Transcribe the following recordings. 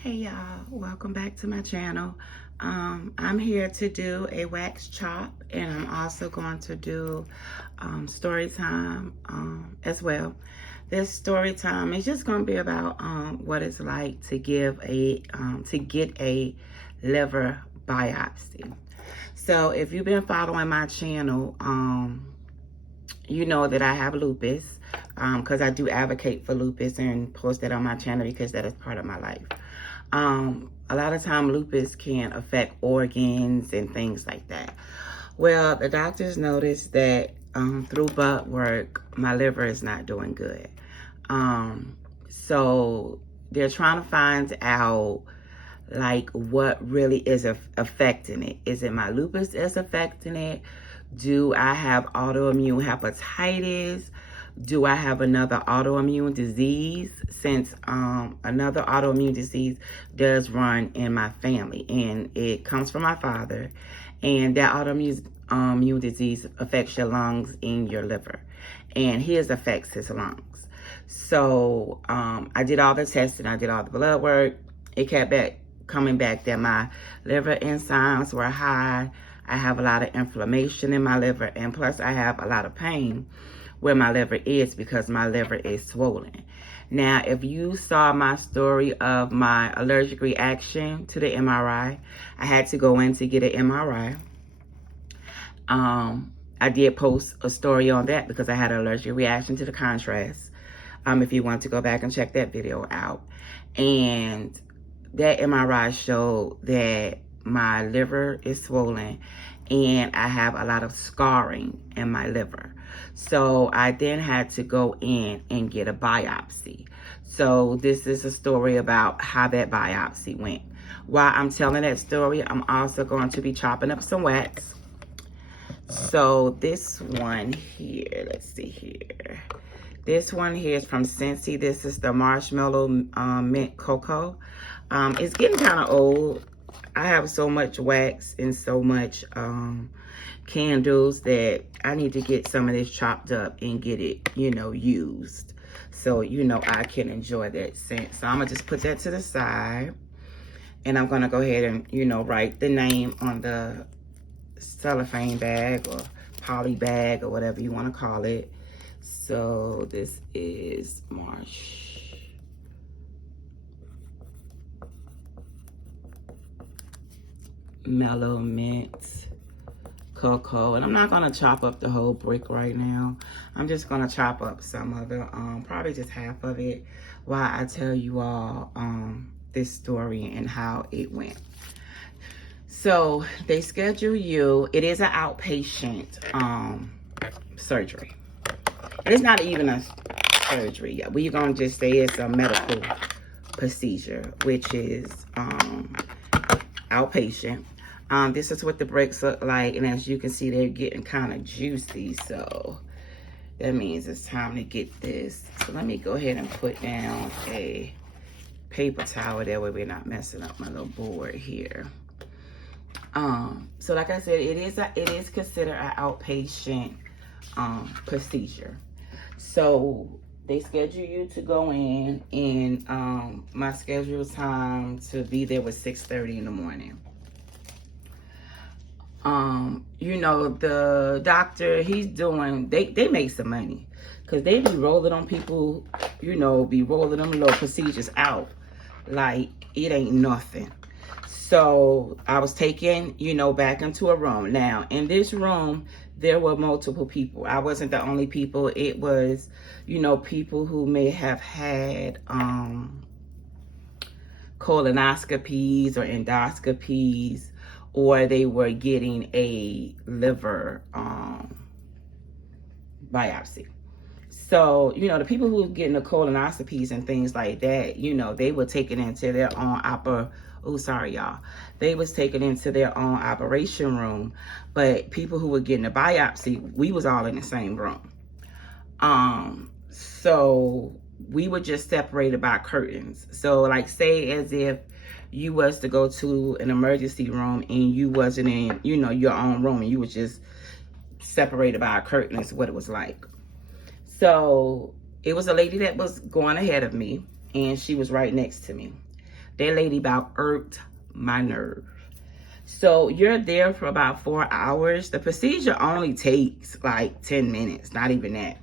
Hey y'all, welcome back to my channel. I'm here to do a wax chop, and I'm also going to do story time as well. This story time is just going to be about what it's like to get a liver biopsy. So if you've been following my channel, you know that I have lupus, because I do advocate for lupus and post that on my channel because that is part of my life. A lot of time lupus can affect organs and things like that. Well, the doctors noticed that through blood work, my liver is not doing good. So they're trying to find out like what really is affecting it. Is it my lupus that's affecting it? Do I have autoimmune hepatitis? Do I have another autoimmune disease? Since another autoimmune disease does run in my family, and it comes from my father, and that autoimmune disease affects your lungs and your liver, and his affects his lungs. So I did all the testing, I did all the blood work. It kept coming back that my liver enzymes were high. I have a lot of inflammation in my liver, and plus I have a lot of pain where my liver is because my liver is swollen. Now, if you saw my story of my allergic reaction to the MRI, I had to go in to get an MRI. I did post a story on that because I had an allergic reaction to the contrast. If you want to go back and check that video out. And that MRI showed that my liver is swollen and I have a lot of scarring in my liver. So I then had to go in and get a biopsy. So this is a story about how that biopsy went. While I'm telling that story, I'm also going to be chopping up some wax. So this one here, let's see here. This one here is from Scentsy. This is the marshmallow mint cocoa. It's getting kind of old. I have so much wax and so much candles that I need to get some of this chopped up and get it, used. So, I can enjoy that scent. So I'm going to just put that to the side. And I'm going to go ahead and, write the name on the cellophane bag or poly bag or whatever you want to call it. So this is Mellow Mint Cocoa. And I'm not going to chop up the whole brick right now. I'm just going to chop up some of it, probably just half of it, while I tell you all this story and how it went. So they schedule you. It is an outpatient surgery. And it's not even a surgery yet. We're going to just say it's a medical procedure, which is outpatient. This is what the bricks look like. And as you can see, they're getting kind of juicy. So that means it's time to get this. So let me go ahead and put down a paper towel. That way we're not messing up my little board here. So like I said, it is considered an outpatient procedure. So they schedule you to go in, and my scheduled time to be there was 6:30 in the morning. The doctor, he's doing, they make some money because they be rolling on people, be rolling them little procedures out like it ain't nothing. So I was taken, back into a room. Now, in this room, there were multiple people. I wasn't the only people. It was, people who may have had colonoscopies or endoscopies, or they were getting a liver biopsy. So, the people who were getting the colonoscopies and things like that, they were taken into their own they was taken into their own operation room. But people who were getting a biopsy, we was all in the same room. So we were just separated by curtains. So like, say as if you was to go to an emergency room and you wasn't in, your own room, and you was just separated by a curtain. That's what it was like. So it was a lady that was going ahead of me, and she was right next to me. That lady about irked my nerve. So you're there for about 4 hours. The procedure only takes like 10 minutes, not even that.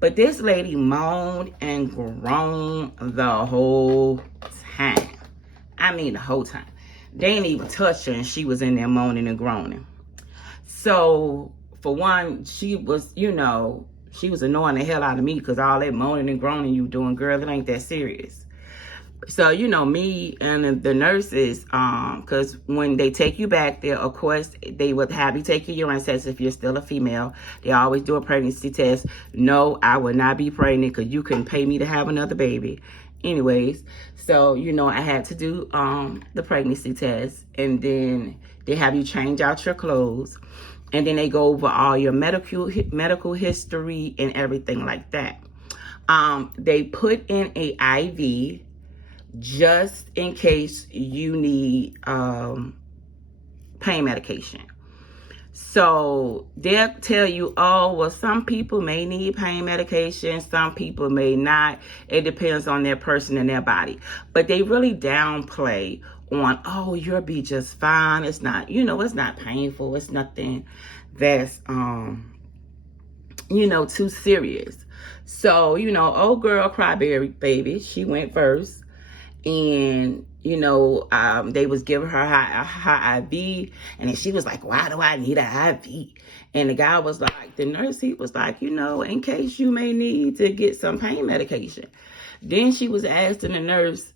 But this lady moaned and groaned the whole time. I mean, the whole time. They didn't even touch her, and she was in there moaning and groaning. So, for one, she was, she was annoying the hell out of me because all that moaning and groaning you doing, girl, it ain't that serious. So, me and the nurses, because when they take you back there, of course, they would have you take your urine test if you're still a female. They always do a pregnancy test. No, I would not be pregnant because you couldn't pay me to have another baby. Anyways, so, I had to do the pregnancy test. And then they have you change out your clothes. And then they go over all your medical history and everything like that. They put in a IV just in case you need pain medication. So they'll tell you, oh, well, some people may need pain medication, some people may not. It depends on their person and their body. But they really downplay on, oh, you'll be just fine. It's not, it's not painful. It's nothing that's, too serious. So, old girl crybaby baby, she went first. And, they was giving her her IV. And then she was like, why do I need an IV? And the guy was like, the nurse, he was like, in case you may need to get some pain medication. Then she was asking the nurse,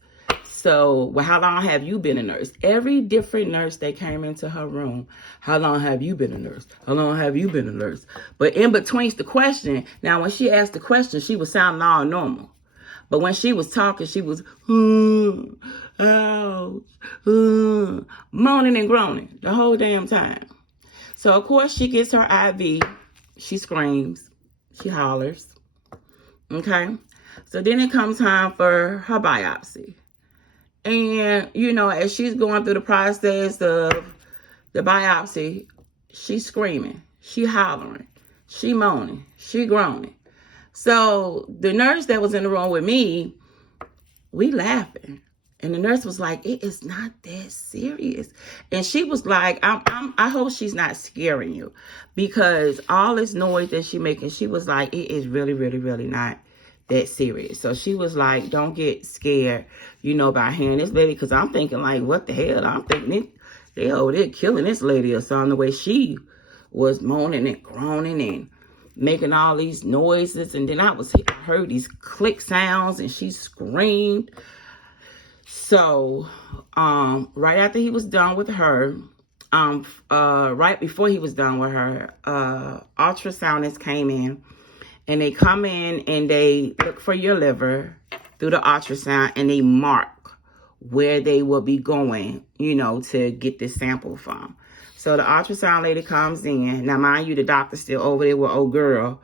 so, well, how long have you been a nurse? Every different nurse that came into her room, how long have you been a nurse? How long have you been a nurse? But in between the question, now when she asked the question, she was sounding all normal. But when she was talking, she was, moaning and groaning the whole damn time. So, of course, she gets her IV. She screams. She hollers. Okay? So then it comes time for her biopsy. And, as she's going through the process of the biopsy, she's screaming. She hollering. She moaning. She groaning. So the nurse that was in the room with me, we laughing. And the nurse was like, it is not that serious. And she was like, I hope she's not scaring you. Because all this noise that she making, she was like, it is really, really, really not that serious. So she was like, don't get scared, by hearing this lady. Because I'm thinking like, what the hell? I'm thinking they're killing this lady or something. The way she was moaning and groaning and making all these noises. And then I heard these click sounds and she screamed. So, right after he was done with her, right before he was done with her, ultrasoundist came in, and they come in and they look for your liver through the ultrasound, and they mark where they will be going, to get this sample from. So the ultrasound lady comes in. Now, mind you, the doctor's still over there with old girl,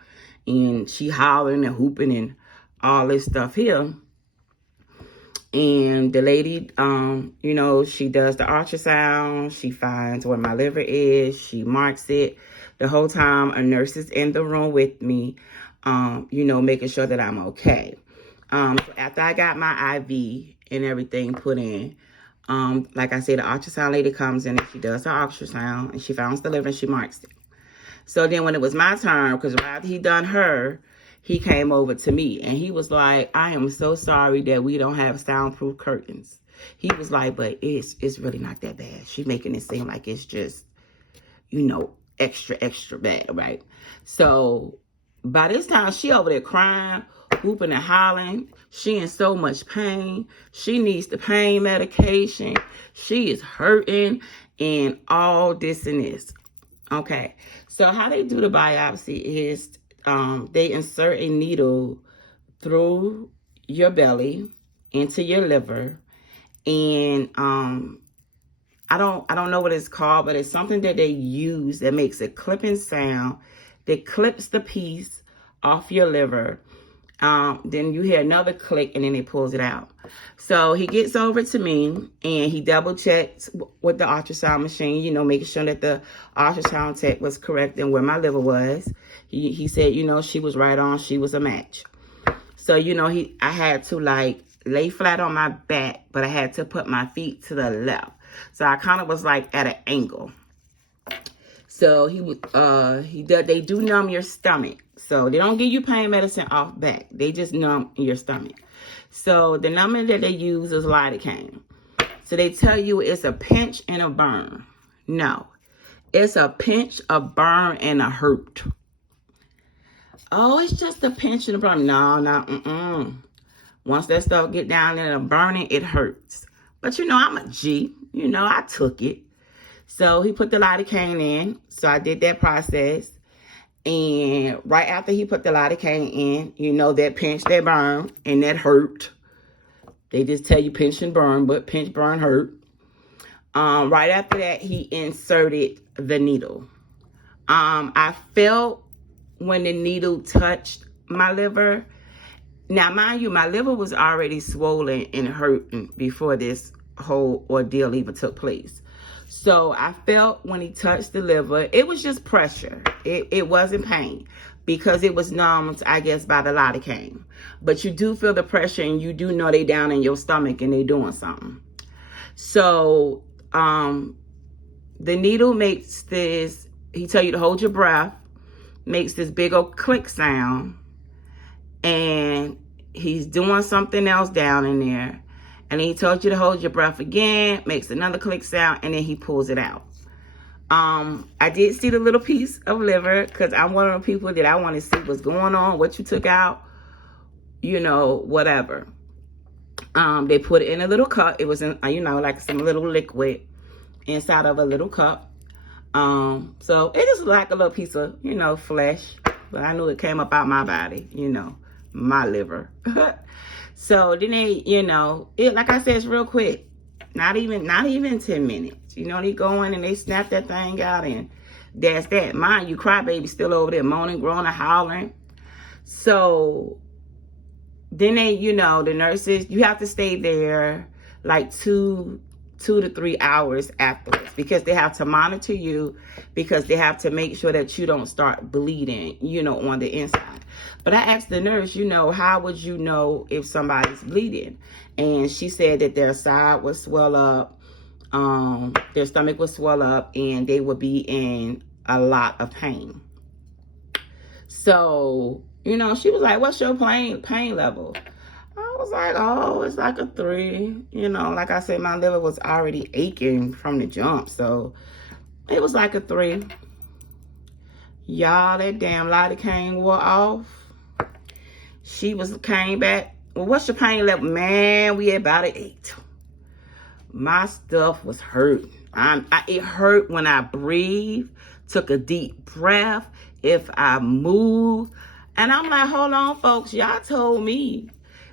and she hollering and hooping and all this stuff here. And the lady, she does the ultrasound. She finds where my liver is. She marks it. The whole time, a nurse is in the room with me, making sure that I'm okay. So after I got my IV and everything put in, like I said, the ultrasound lady comes in and she does her ultrasound and she finds the liver and she marks it. So then when it was my turn, because right after he done her, he came over to me and he was like, I am so sorry that we don't have soundproof curtains. He was like, but it's really not that bad. She's making it seem like it's just, extra, extra bad, right? So by this time, she over there crying, whooping and hollering. She in so much pain. She needs the pain medication. She is hurting and all this and this. Okay, so how they do the biopsy is they insert a needle through your belly into your liver, and I don't know what it's called, but it's something that they use that makes a clipping sound that clips the piece off your liver. Then you hear another click and then it pulls it out. So he gets over to me and he double checks with the ultrasound machine, making sure that the ultrasound tech was correct and where my liver was. He said, she was right on. She was a match. So, I had to lay flat on my back, but I had to put my feet to the left. So I kind of was like at an angle. So they do numb your stomach. So they don't give you pain medicine off back. They just numb your stomach. So the numbing that they use is lidocaine. So they tell you it's a pinch and a burn. No, it's a pinch, a burn, and a hurt. Oh, it's just a pinch and a burn. No. Once that stuff get down there and burning, it hurts. But I'm a G. I took it. So he put the lidocaine in. So I did that process. And right after he put the lidocaine in, that pinch, that burn, and that hurt. They just tell you pinch and burn, but pinch, burn, hurt. Right after that, he inserted the needle. I felt when the needle touched my liver. Now, mind you, my liver was already swollen and hurting before this whole ordeal even took place. So I felt when he touched the liver, it was just pressure. It wasn't pain because it was numbed, I guess, by the lidocaine. But you do feel the pressure and you do know they down in your stomach and they doing something. So the needle makes this, he tell you to hold your breath, makes this big old click sound. And he's doing something else down in there. And he told you to hold your breath again, makes another click sound, and then he pulls it out. I did see the little piece of liver because I'm one of the people that I want to see what's going on, what you took out, whatever. They put it in a little cup. It was in, like some little liquid inside of a little cup. So it just like a little piece of, flesh. But I knew it came up out my body, my liver. So then they, it, like I said, it's real quick. Not even 10 minutes. They go in and they snap that thing out and that's that. Mind you, crybaby still over there moaning, groaning, hollering. So then they, the nurses, you have to stay there like 2 to 3 hours afterwards because they have to monitor you because they have to make sure that you don't start bleeding, on the inside. But I asked the nurse, how would you know if somebody's bleeding? And she said that their side would swell up, their stomach would swell up, and they would be in a lot of pain. So, she was like, what's your pain level? I was like, oh, it's like a 3. Like I said, my liver was already aching from the jump. So it was like a 3. Y'all, that damn lidocaine wore off. She came back. Well, what's your pain level? Man, we at about an 8. My stuff was hurting. It hurt when I breathed, took a deep breath, if I moved. And I'm like, hold on, folks. Y'all told me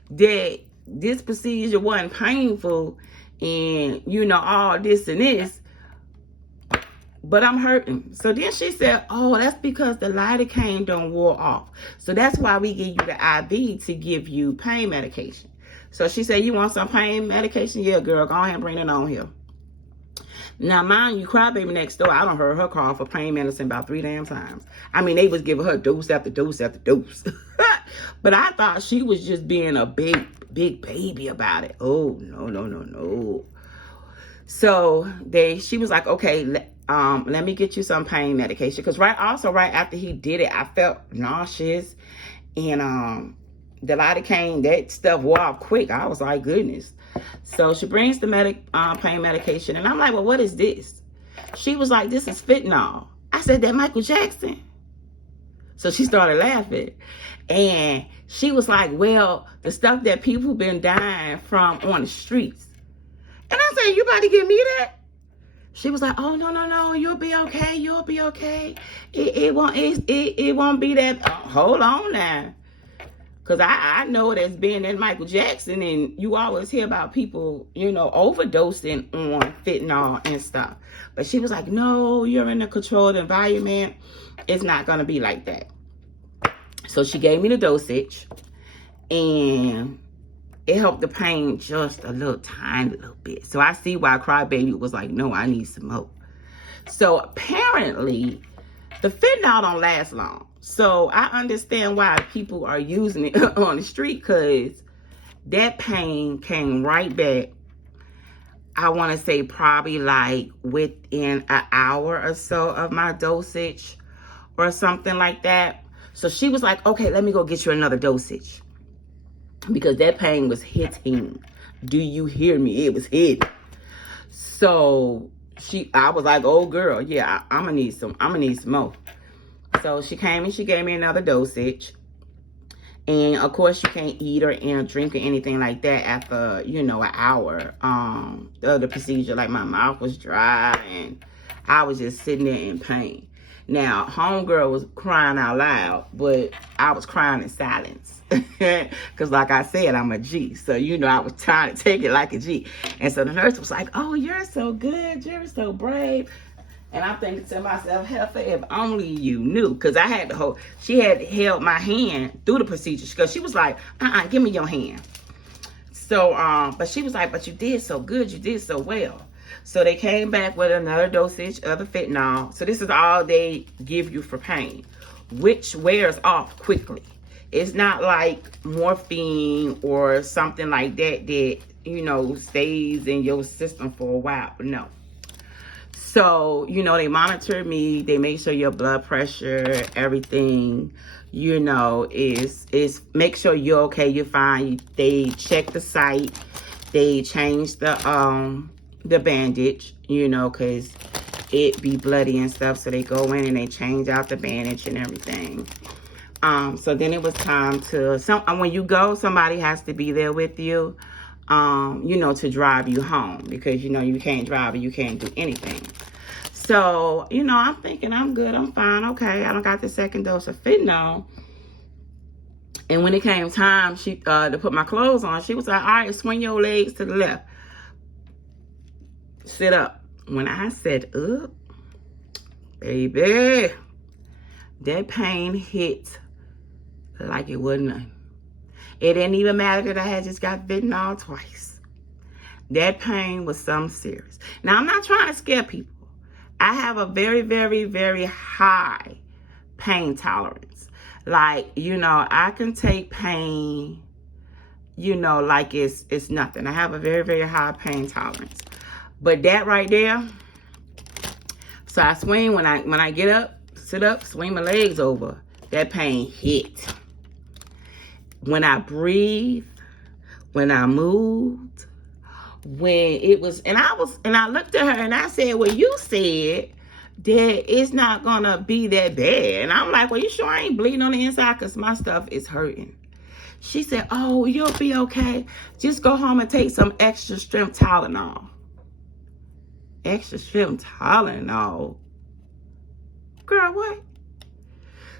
that this procedure wasn't painful and, all this and this. But I'm hurting. So then she said, oh, that's because the lidocaine don't wear off. So that's why we give you the IV to give you pain medication. So she said, you want some pain medication? Yeah, girl, go ahead and bring it on here. Now, mind you, crybaby next door, I done heard her call for pain medicine about 3 damn times. I mean, they was giving her dose after dose after dose. But I thought she was just being a big baby about it. Oh, no. So she was like, okay, let me get you some pain medication. Because right after he did it, I felt nauseous. And the lidocaine, that stuff wore off quick. I was like, goodness. So she brings the pain medication. And I'm like, well, what is this? She was like, this is fentanyl. I said, that Michael Jackson? So she started laughing. And she was like, well, the stuff that people been dying from on the streets. And I said, you about to give me that? She was like, oh, no, you'll be okay. You'll be okay. It won't be that. Hold on now. Because I know it as being that Michael Jackson, and you always hear about people, overdosing on fentanyl and stuff. But she was like, no, you're in a controlled environment. It's not going to be like that. So she gave me the dosage, and it helped the pain just a tiny little bit. So I see why crybaby was like, no, I need some more. So apparently, the fentanyl don't last long. So I understand why people are using it on the street, because that pain came right back. I want to say probably like within an hour or so of my dosage or something like that. So she was like, okay, let me go get you another dosage, because that pain was hitting. Do you hear me? It was hitting. So I was like, oh girl, yeah, I'm gonna need some more. So she came and she gave me another dosage. And of course you can't eat or drink or anything like that after, an hour of the procedure. Like, my mouth was dry and I was just sitting there in pain. Now, homegirl was crying out loud, but I was crying in silence. Because like I said, I'm a G. So, I was trying to take it like a G. And so the nurse was like, oh, you're so good. You're so brave. And I'm thinking to myself, Heifer, if only you knew. Because she had held my hand through the procedure. Because she was like, give me your hand. So, but she was like, but you did so good. You did so well. So they came back with another dosage of the fentanyl. So this is all they give you for pain, which wears off quickly. It's not like morphine or something like that stays in your system for a while. No. So, they monitor me. They make sure your blood pressure, everything, is make sure you're okay, you're fine. They check the site. They change the bandage, because it be bloody and stuff. So they go in and they change out the bandage and everything. So then it was time to, when you go, somebody has to be there with you, to drive you home, because, you can't drive or you can't do anything. So, I'm thinking I'm good, I'm fine, okay. I don't got the second dose of fentanyl. And when it came time to put my clothes on, she was like, all right, swing your legs to the left. Sit up. When I said up, baby, that pain hit like it wasn't nothing. It didn't even matter that I had just got fentanyl twice. That pain was something serious. Now, I'm not trying to scare people. I have a very, very, very high pain tolerance. Like, I can take pain, like it's nothing. I have a very, very high pain tolerance. But that right there, so I swing when I get up, sit up, swing my legs over, that pain hit. When I breathe, when I moved, when it was, and I looked at her and I said, well, you said that it's not gonna be that bad. And I'm like, well, you sure I ain't bleeding on the inside? Because my stuff is hurting. She said, oh, you'll be okay. Just go home and take some extra strength Tylenol. Extra strength Tylenol. Girl, what?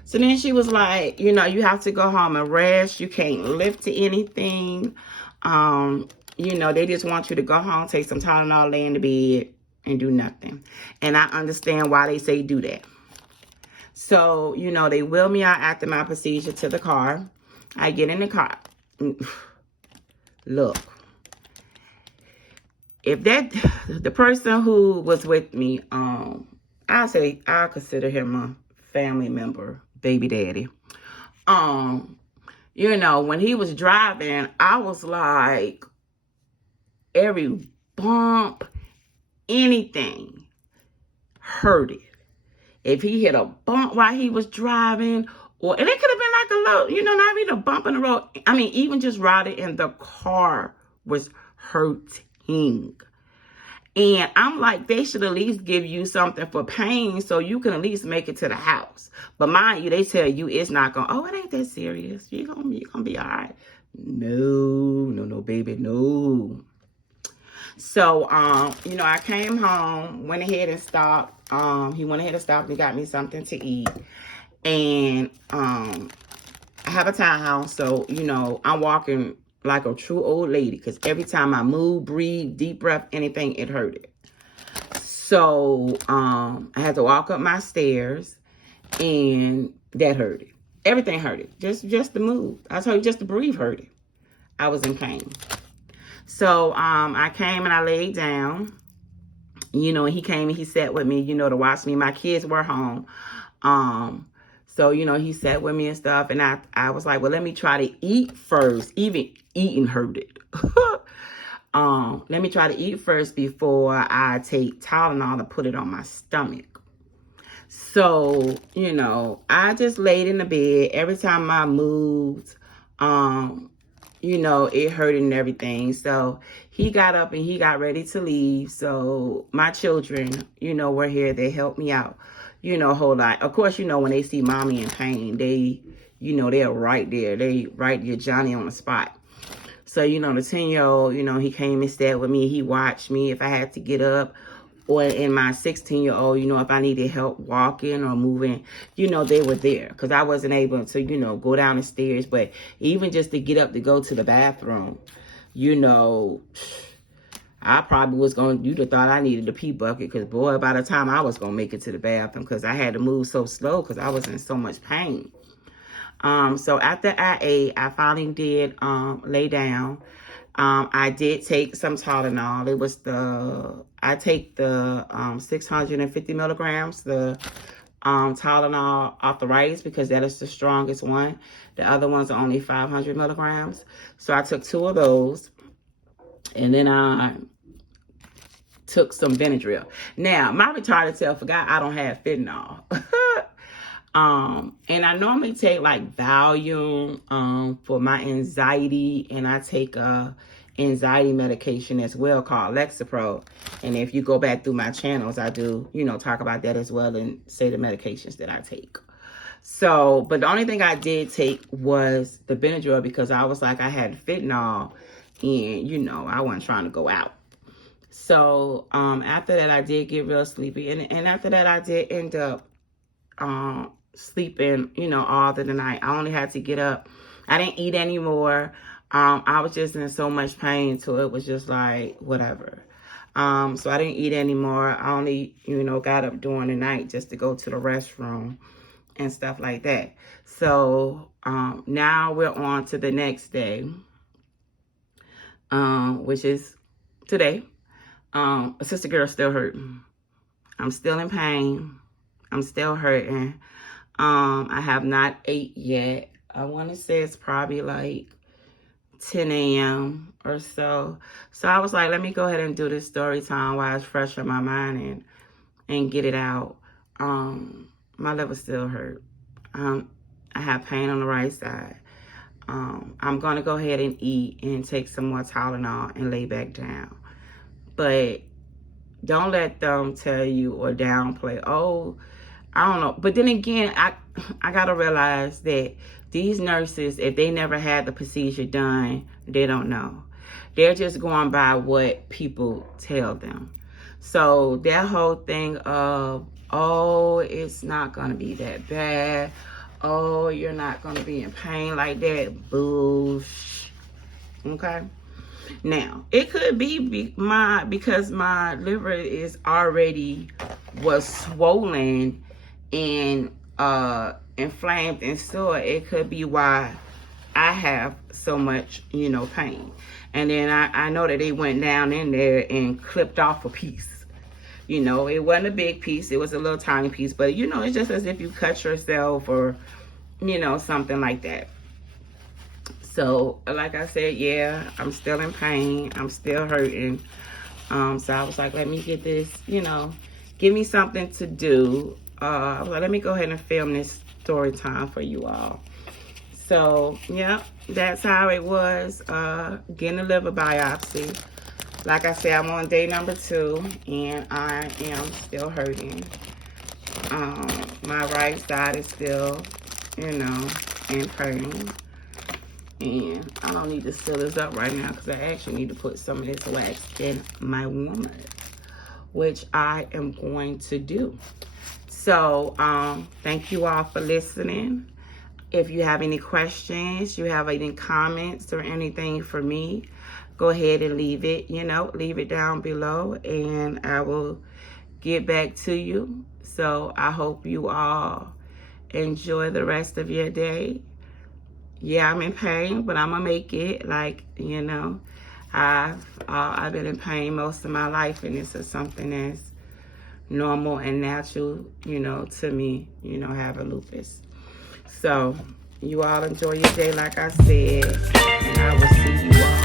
So then she was like, you have to go home and rest. You can't lift to anything. They just want you to go home, take some Tylenol, lay in the bed, and do nothing. And I understand why they say do that. So, they wheel me out after my procedure to the car. I get in the car. Look. If the person who was with me, I'll consider him a family member, baby daddy. When he was driving, I was like, every bump, anything hurted. If he hit a bump while he was driving, and it could have been like a little, not even a bump in the road. I mean, even just riding in the car was hurting. And I'm like, they should at least give you something for pain so you can at least make it to the house. But mind you, they tell you it's not going, it ain't that serious. You're gonna be all right. No, baby, no. So, I came home, went ahead and stopped. He went ahead and stopped and got me something to eat. And I have a townhouse, so, I'm walking like a true old lady, because every time I move, breathe, deep breath, anything, it hurted. So I had to walk up my stairs, and that hurted. Everything hurted. Just to move. I told you, just to breathe hurted. I was in pain. So I came and I laid down. And he came and he sat with me, to watch me. My kids were home. So, you know, he sat with me and stuff. And I was like, well, let me try to eat first. Even eating hurted. Let me try to eat first before I take Tylenol and put it on my stomach. So, you know, I just laid in the bed. Every time I moved, you know, it hurt and everything. So he got up and he got ready to leave. So my children, you know, were here. They helped me out, you know, a whole lot. Of course, you know, when they see mommy in pain, they, you know, they're right there. They right there, Johnny on the spot. So, you know, the 10-year-old, you know, he came and sat with me. He watched me if I had to get up. Or in my 16-year-old, you know, if I needed help walking or moving, you know, they were there. Because I wasn't able to, you know, go down the stairs. But even just to get up to go to the bathroom, you know, I probably was going to, you'd have thought I needed a pee bucket. Because, boy, by the time I was going to make it to the bathroom, because I had to move so slow because I was in so much pain. So after I ate, I finally did lay down. I did take some Tylenol. It was I take the 650 milligrams, the Tylenol arthritis, because that is the strongest one. The other ones are only 500 milligrams. So I took 2 of those. And then I took some Benadryl. Now, my retarded self forgot I don't have fentanyl. And I normally take like Valium for my anxiety, and I take anxiety medication as well called Lexapro. And if you go back through my channels, I do, you know, talk about that as well and say the medications that I take. So, but the only thing I did take was the Benadryl because I was like, I had fentanyl and, you know, I wasn't trying to go out. So, after that, I did get real sleepy. And after that, I did end up sleeping, you know, all through the night. I only had to get up. I didn't eat anymore. I was just in so much pain, so it was just like, whatever. So I didn't eat anymore. I only, you know, got up during the night just to go to the restroom and stuff like that. So now we're on to the next day, which is today. Sister girl still hurting. I'm still in pain. I'm still hurting. I have not ate yet. I want to say it's probably like 10 a.m. or so. So I was like, let me go ahead and do this story time while it's fresh in my mind and get it out. My liver still hurt. I have pain on the right side. I'm going to go ahead and eat and take some more Tylenol and lay back down. But don't let them tell you or downplay, oh, I don't know. But then again, I got to realize that these nurses, if they never had the procedure done, they don't know. They're just going by what people tell them. So that whole thing of, oh, it's not going to be that bad. Oh, you're not going to be in pain like that. Bullshit. Okay? Now, it could be because my liver is already was swollen and inflamed and sore. It could be why I have so much, you know, pain. And then I know that they went down in there and clipped off a piece. You know, it wasn't a big piece. It was a little tiny piece. But, you know, it's just as if you cut yourself or, you know, something like that. So, like I said, yeah, I'm still in pain. I'm still hurting. So I was like, let me get this, you know, give me something to do. I was like, let me go ahead and film this story time for you all. So, yeah, that's how it was getting a liver biopsy. Like I said, I'm on day number 2, and I am still hurting. My right side is still, you know, in pain. And I don't need to seal this up right now because I actually need to put some of this wax in my warmer, which I am going to do. So, thank you all for listening. If you have any questions, you have any comments or anything for me, go ahead and leave it, you know, leave it down below and I will get back to you. So I hope you all enjoy the rest of your day. Yeah, I'm in pain, but I'm gonna make it. Like, you know, I've been in pain most of my life, and this is something that's normal and natural, you know, to me, you know, having lupus. So you all enjoy your day like I said, and I will see you all